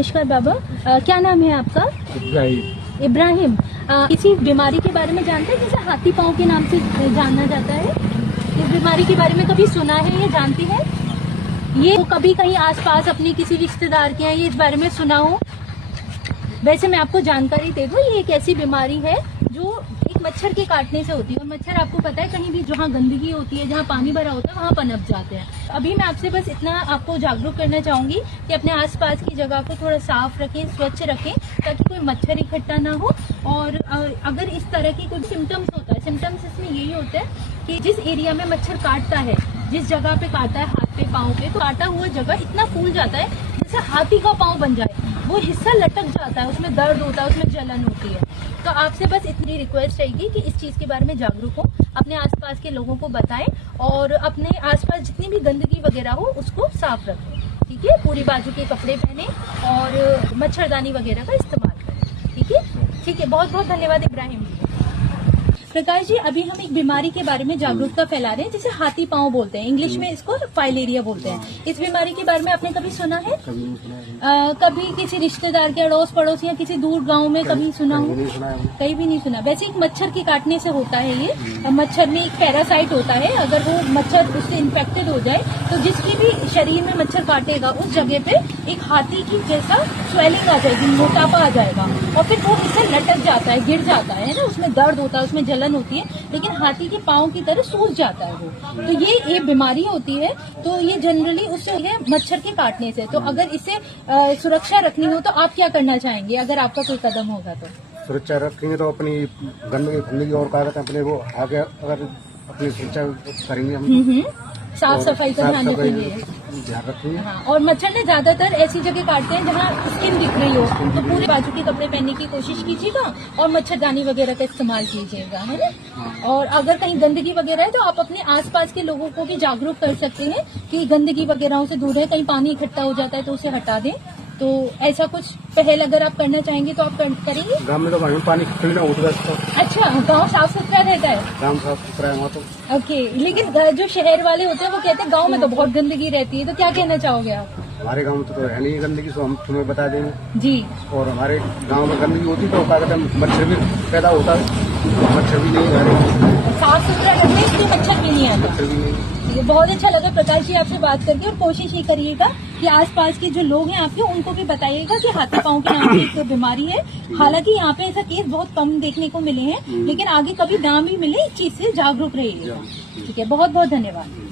नमस्कार बाबा, क्या नाम है आपका? इब्राहिम। किसी बीमारी के बारे में जानते हैं जिसे हाथी पांव के नाम से जाना जाता है? इस बीमारी के बारे में कभी सुना है या जानती है? ये कभी कहीं आसपास अपने किसी रिश्तेदार के हैं ये इस बारे में सुना हो? वैसे मैं आपको जानकारी दे दूं, ये एक ऐसी बीमारी है जो एक मच्छर के काटने से होती है। और मच्छर आपको पता है कहीं भी जहाँ गंदगी होती है, जहाँ पानी भरा होता है, वहाँ पनप जाते हैं। अभी मैं आपसे बस इतना आपको जागरूक करना चाहूंगी कि अपने आसपास की जगह को थोड़ा साफ रखें, स्वच्छ रखें, ताकि कोई मच्छर इकट्ठा ना हो। और अगर इस तरह की कोई सिम्टम्स होता है, सिम्टम्स इसमें यही होता है कि जिस एरिया में मच्छर काटता है, जिस जगह पे काटा है, हाथ पे, पाँव पे, तो काटा हुआ जगह इतना फूल जाता है जैसे हाथी का पाँव बन जाए, वो हिस्सा लटक जाता है, उसमें दर्द होता है, उसमें जलन होती है। तो आपसे बस इतनी रिक्वेस्ट रहेगी कि इस चीज के बारे में जागरूक हो, अपने आसपास के लोगों को बताएं और अपने आसपास जितनी भी गंदगी वगैरह हो उसको साफ रखें। ठीक है, पूरी बाजू के कपड़े पहने और मच्छरदानी वगैरह का इस्तेमाल करें। ठीक है, ठीक है, बहुत बहुत धन्यवाद इब्राहिम जी। प्रकाश जी, अभी हम एक बीमारी के बारे में जागरूकता फैला रहे हैं जिसे हाथी पांव बोलते हैं, इंग्लिश में इसको फाइलेरिया बोलते हैं। इस बीमारी के बारे में आपने कभी सुना है? कभी किसी रिश्तेदार के अड़ोस पड़ोस या किसी दूर गांव में कभी सुना हो? कहीं भी नहीं सुना। वैसे एक मच्छर के काटने से होता है ये। मच्छर में एक पैरासाइट होता है, अगर वो मच्छर उससे इन्फेक्टेड हो जाए तो जिसकी भी शरीर में मच्छर काटेगा उस जगह पे एक हाथी की जैसा स्वेलिंग आ जाएगी, मोटापा आ जाएगा और फिर वो इससे लटक जाता है, गिर जाता है ना, उसमें दर्द होता है, उसमें जलन होती है, लेकिन हाथी के पाँव की तरह सूज जाता है वो। तो ये बीमारी होती है, तो ये जनरली उससे है मच्छर के काटने से। तो अगर इसे सुरक्षा रखनी हो तो आप क्या करना चाहेंगे अगर आपका कोई कदम होगा तो? सुरक्षा रखेंगे तो अपनी गंदगी और क्या कहते हैं अपने वो आगे अगर अपनी सुरक्षा करेंगे हम साफ सफाई का ध्यान रखेंगे। ध्यान रखेंगे। हाँ, और मच्छर ने ज्यादातर ऐसी जगह काटते हैं जहाँ स्किन दिख रही हो, तो पूरे बाजू के कपड़े पहनने की कोशिश कीजिएगा और मच्छरदानी वगैरह का इस्तेमाल कीजिएगा, है ना। और अगर कहीं गंदगी वगैरह है तो आप अपने आसपास के लोगों को भी जागरूक कर सकते हैं कि गंदगी वगैरह से दूर है। कहीं पानी इकट्ठा हो जाता है तो उसे हटा दें। तो ऐसा कुछ पहल अगर आप करना चाहेंगे तो आप करेंगे? गाँव में तो पानी क्लीन उठ गया। अच्छा, गाँव साफ सुथरा रहता है? गाँव साफ सुथरा है वहाँ तो। ओके, लेकिन जो शहर वाले होते हैं वो कहते हैं गांव में तो बहुत गंदगी रहती है, तो क्या कहना चाहोगे आप? हमारे गाँव में तो है नहीं गंदगी, तो हम तुम्हें बता देंगे जी। और हमारे गाँव में गंदगी होती तो क्या कहते हैं मच्छर भी पैदा होता है, मच्छर भी नहीं है, साफ सुथरा रखने से मच्छर भी नहीं आता। मच्छर भी नहीं। ये बहुत अच्छा लगा प्रकाश जी आपसे बात करके। और कोशिश ये करिएगा कि आसपास के जो लोग हैं आपके, उनको भी बताइएगा कि हाथी पांव के नाम से एक बीमारी है। हालांकि यहाँ पे ऐसा केस बहुत कम देखने को मिले हैं, लेकिन आगे कभी ना भी मिले इस चीज से जागरूक रहिएगा। ठीक है, बहुत बहुत धन्यवाद।